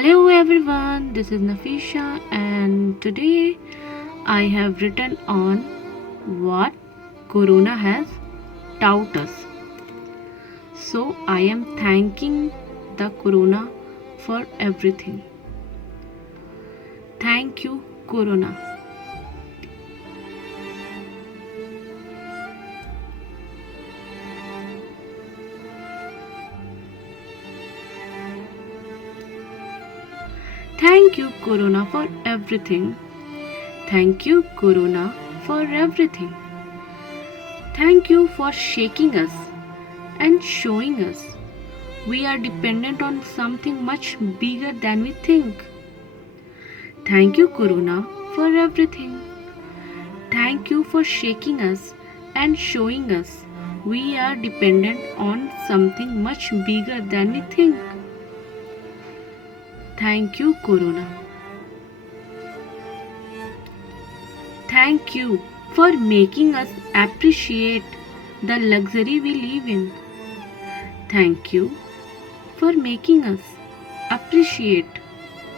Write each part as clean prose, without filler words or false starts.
Hello everyone, this is Nafisha and today I have written on what Corona has taught us. So I am thanking the Corona for everything. Thank you, Corona. Thank you, Corona, for everything. Thank you, Corona, for everything. Thank you for shaking us and showing us we are dependent on something much bigger than we think. Thank you, Corona, for everything. Thank you for shaking us and showing us we are dependent on something much bigger than we think. Thank you, Corona. Thank you for making us appreciate the luxury we live in. Thank you for making us appreciate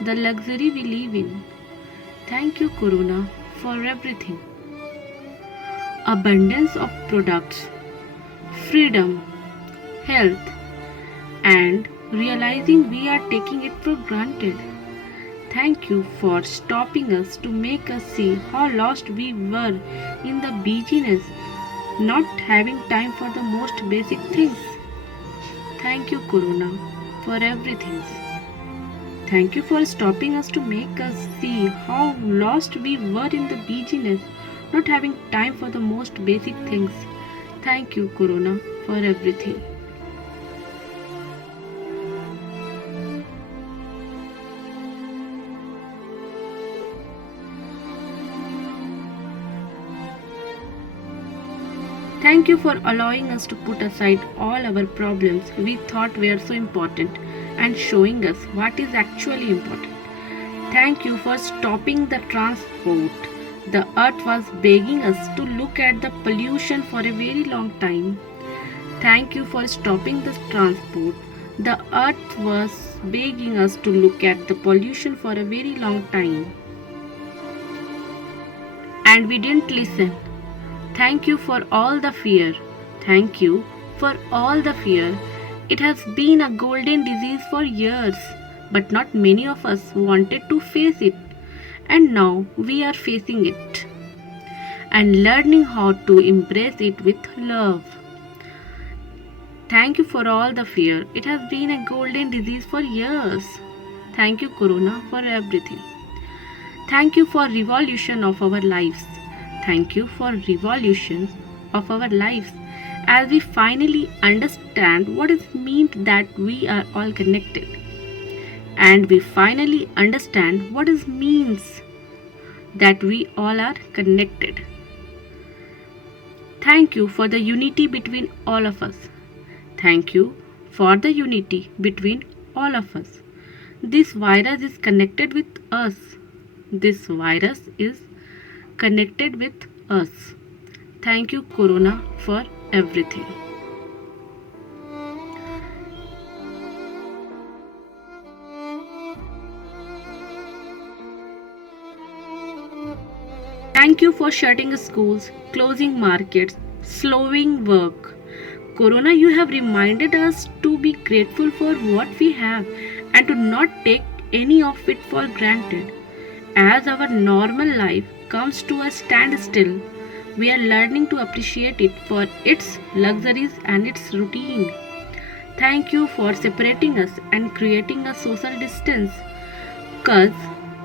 the luxury we live in. Thank you, Corona, for everything. Abundance of products, freedom, health, and realizing we are taking it for granted. Thank you for stopping us to make us see how lost we were in the busyness, not having time for the most basic things. Thank you, Corona, for everything. Thank you for stopping us to make us see how lost we were in the busyness, not having time for the most basic things. Thank you, Corona, for everything. Thank you for allowing us to put aside all our problems we thought were so important and showing us what is actually important. Thank you for stopping the transport. The earth was begging us to look at the pollution for a very long time. Thank you for stopping the transport. The earth was begging us to look at the pollution for a very long time. And we didn't listen. Thank you for all the fear. Thank you for all the fear. It has been a golden disease for years, but not many of us wanted to face it. And now we are facing it and learning how to embrace it with love. Thank you for all the fear. It has been a golden disease for years. Thank you, Corona, for everything. Thank you for revolution of our lives. Thank you for revolution of our lives as we finally understand what it means that we are all connected. And we finally understand what it means that we all are connected. Thank you for the unity between all of us. Thank you for the unity between all of us. This virus is connected with us. This virus is connected with us. Thank you, Corona, for everything. Thank you for shutting schools, closing markets, slowing work. Corona, you have reminded us to be grateful for what we have and to not take any of it for granted. As our normal life comes to a standstill, we are learning to appreciate it for its luxuries and its routine. Thank you for separating us and creating a social distance. Cause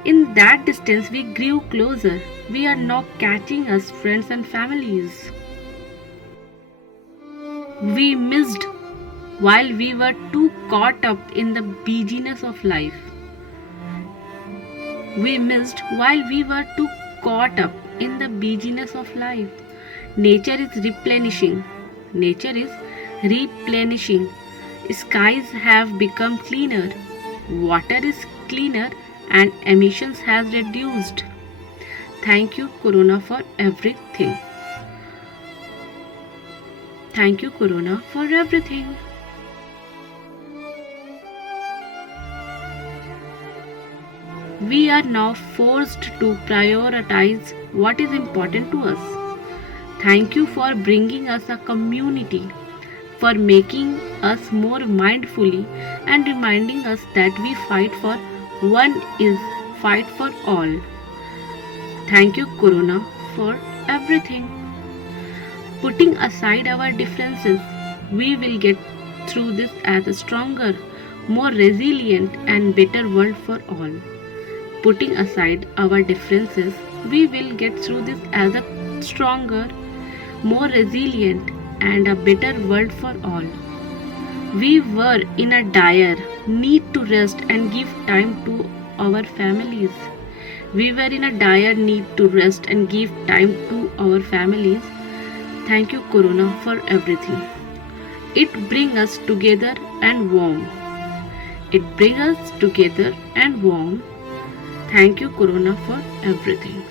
in that distance we grew closer. We are now catching us friends and families. We missed while we were too caught up in the busyness of life. We missed while we were too caught up in the busyness of life. Nature is replenishing. Nature is replenishing. Skies have become cleaner. Water is cleaner and emissions has reduced. Thank you, Corona, for everything. Thank you, Corona, for everything. We are now forced to prioritize what is important to us. Thank you for bringing us a community, for making us more mindfully and reminding us that we fight for one is fight for all. Thank you, Corona, for everything. Putting aside our differences, we will get through this as a stronger, more resilient, and better world for all. Putting aside our differences, we will get through this as a stronger, more resilient, and a better world for all. We were in a dire need to rest and give time to our families. We were in a dire need to rest and give time to our families. Thank you, Corona, for everything. It brings us together and warm. It brings us together and warm. Thank you, Corona, for everything.